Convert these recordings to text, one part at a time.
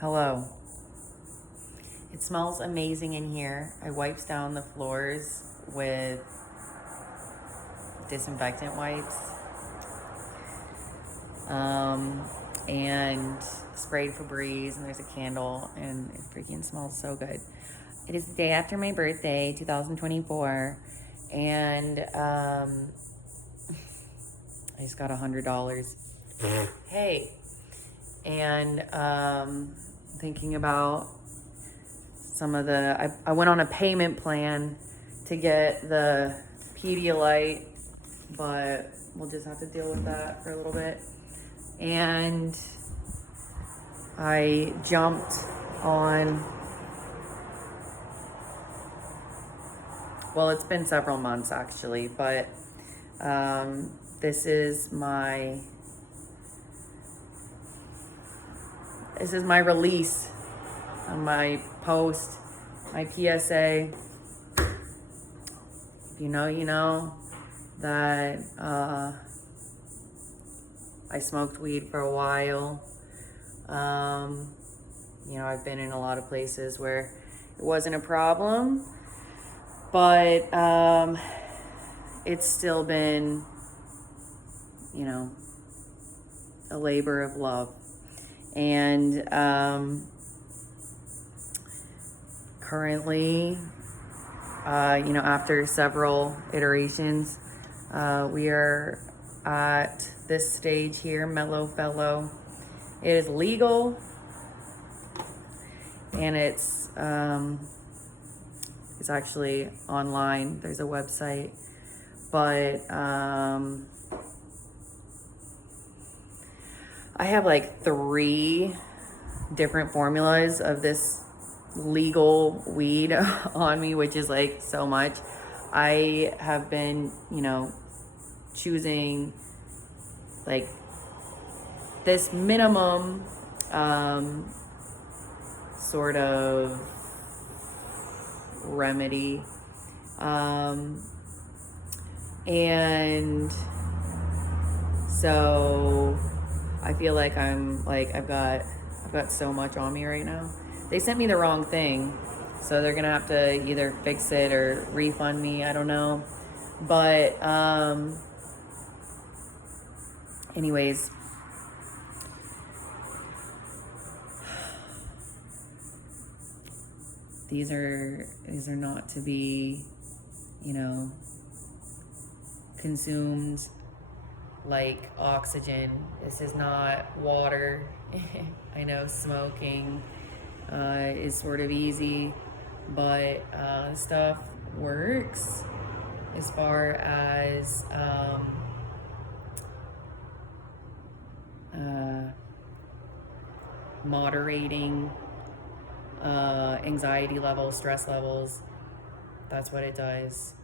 Hello. It smells amazing in here. I wipes down the floors with disinfectant wipes and sprayed Febreze, and there's a candle, and it freaking smells so good. It is the day after my birthday, 2024, and I just got $100. Hey, and thinking about some of I went on a payment plan to get the Pedialyte, but we'll just have to deal with that for a little bit. And I jumped on, well, it's been several months actually, but this is my release on my post, my PSA. If you know that I smoked weed for a while. I've been in a lot of places where it wasn't a problem, but it's still been, a labor of love. And currently, after several iterations, we are at this stage here, Mellow Fellow. It is legal, and it's actually online. There's a website, but I have like 3 different formulas of this legal weed on me, which is like so much. I have been, choosing like this minimum sort of remedy, and so I feel like I've got so much on me right now. They sent me the wrong thing, so they're gonna have to either fix it or refund me. I don't know, but anyways, these are not to be, consumed like oxygen. This is not water. I know smoking is sort of easy, but stuff works as far as moderating anxiety levels, stress levels. That's what it does.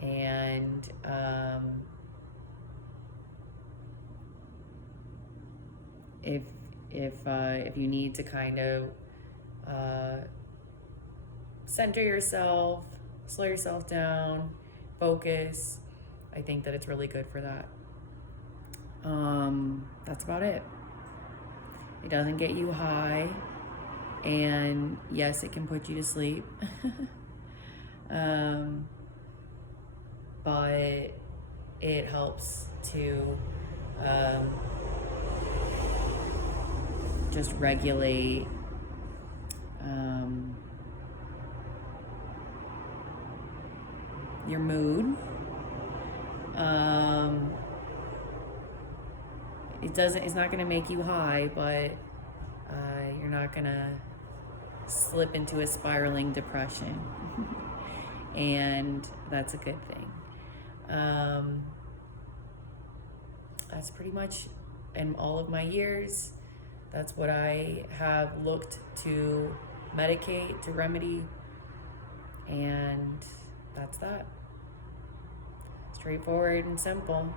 And if you need to kind of center yourself, slow yourself down, focus, I think that it's really good for that. That's about it. It doesn't get you high, and yes, it can put you to sleep. But it helps to just regulate your mood. It's not going to make you high, but you're not going to slip into a spiraling depression. And that's a good thing. That's pretty much, in all of my years, that's what I have looked to medicate, to remedy, and that's that. Straightforward and simple.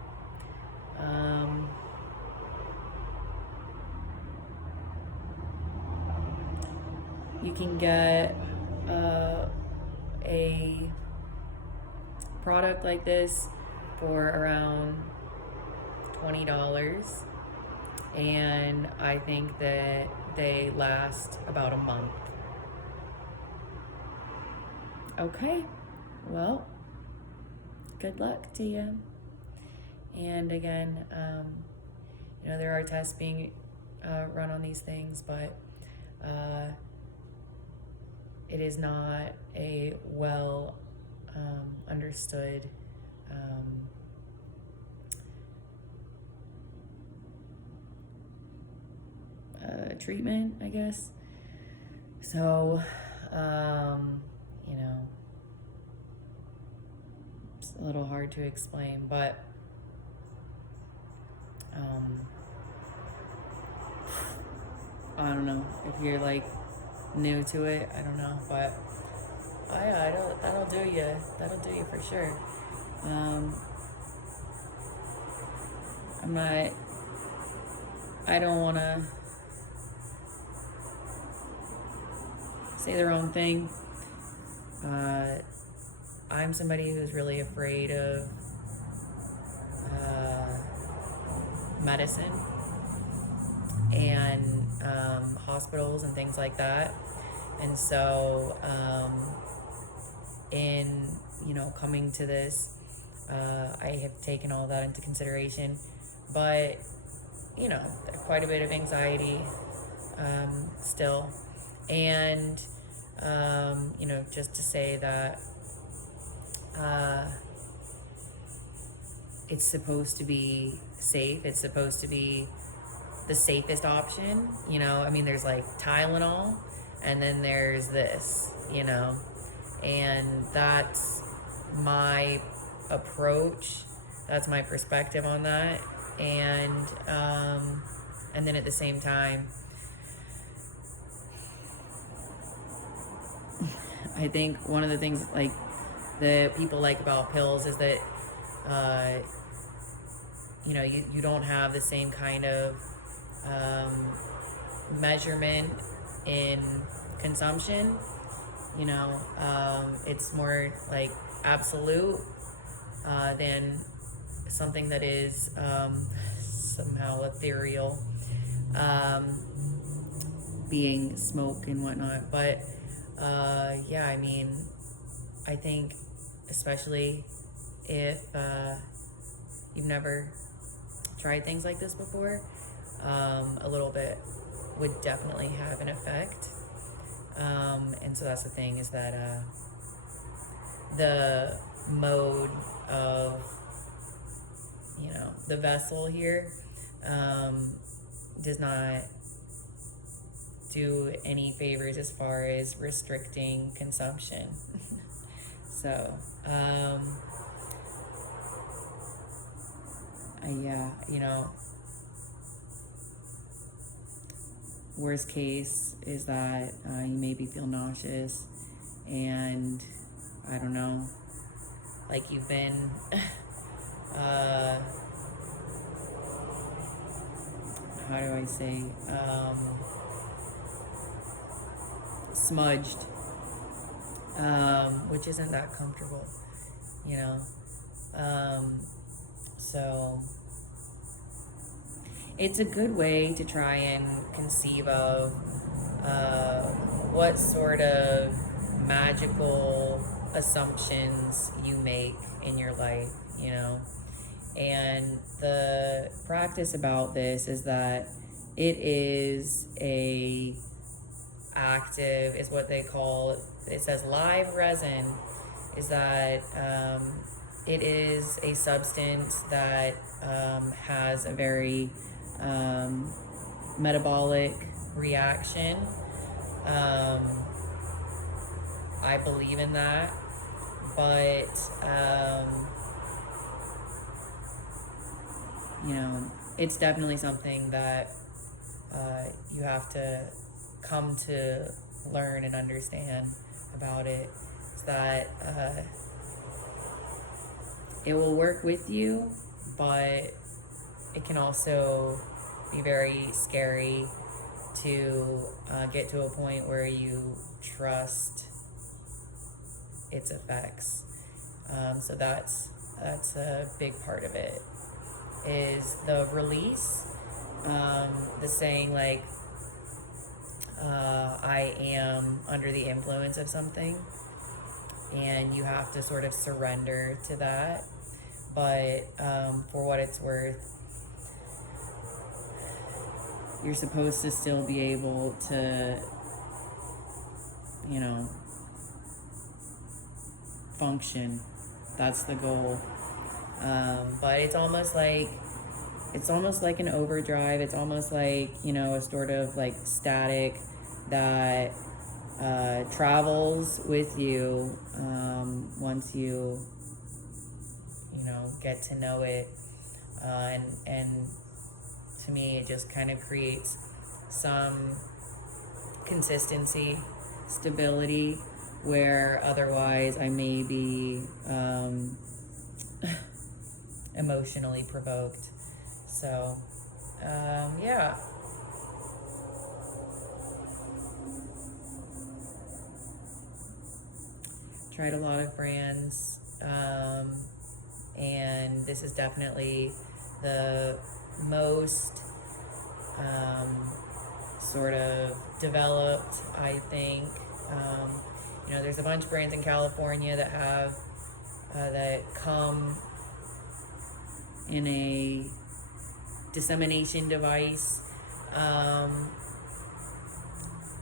You can get a product like this for around $20, and I think that they last about a month. Okay, well, good luck to you. And again, there are tests being run on these things, but it is not a well understood treatment, I guess. So, it's a little hard to explain, but I don't know if you're like new to it. I don't know, but that'll do you. That'll do you for sure. I don't want to say the wrong thing. I'm somebody who's really afraid of medicine and hospitals and things like that. And so in coming to this, I have taken all that into consideration, but quite a bit of anxiety still, and just to say that it's supposed to be safe. It's supposed to be the safest option. There's like Tylenol, and then there's this, and that's my approach. That's my perspective on that. And then at the same time, I think one of the things like that people like about pills is that you don't have the same kind of measurement in consumption. It's more like absolute than something that is somehow ethereal, being smoke and whatnot. But I think especially if you've never tried things like this before, a little bit would definitely have an effect. And so that's the thing, is that the mode of the vessel here does not do any favors as far as restricting consumption. So worst case is that you maybe feel nauseous, and I don't know, like you've been how do I say, smudged, which isn't that comfortable, so it's a good way to try and conceive of what sort of magical assumptions you make in your life, and the practice about this is that it is a active, is what they call it says live resin, is that it is a substance that has a very metabolic reaction. I believe in that, but it's definitely something that you have to come to learn and understand about it. Is that it will work with you, but it can also be very scary to get to a point where you trust its effects. So that's a big part of it, is the release. the saying like, I am under the influence of something, and you have to sort of surrender to that. But for what it's worth, you're supposed to still be able to, function. That's the goal. But it's almost like an overdrive. It's almost like, a sort of like static that travels with you once you get to know it, and to me it just kind of creates some consistency, stability, where otherwise I may be emotionally provoked. So yeah. Tried a lot of brands, and this is definitely the most sort of developed, I think. There's a bunch of brands in California that have that come in a dissemination device,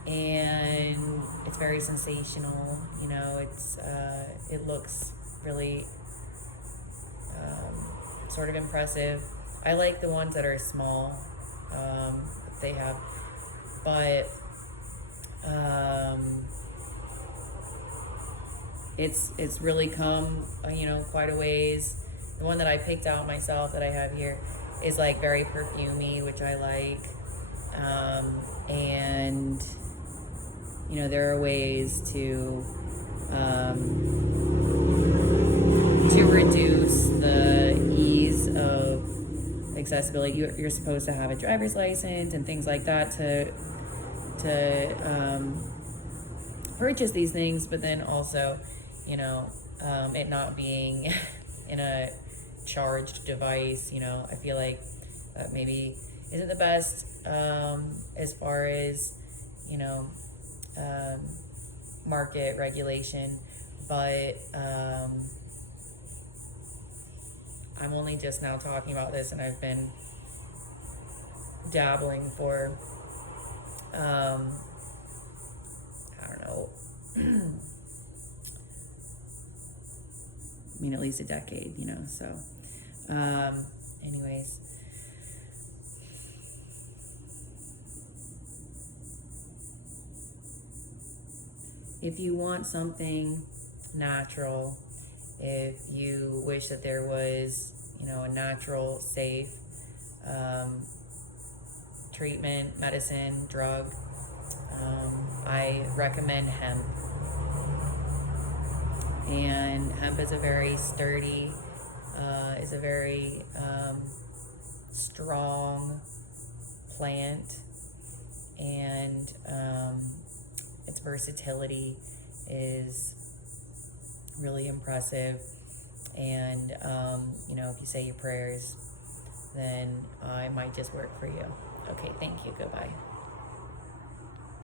and it's very sensational. It looks really sort of impressive. I like the ones that are small, they have, but it's really come quite a ways. The one that I picked out myself that I have here is like very perfumey, which I like, and there are ways to reduce the ease of accessibility. You're supposed to have a driver's license and things like that to purchase these things, but then also it not being in a charged device. I feel like maybe isn't the best as far as market regulation, but I'm only just now talking about this, and I've been dabbling for I don't know at least a decade, so anyways, if you want something natural, if you wish that there was a natural, safe treatment, medicine, drug, I recommend hemp. And hemp is a very sturdy, is a very strong plant, and its versatility is really impressive. And if you say your prayers, then it might just work for you. Okay, thank you. Goodbye.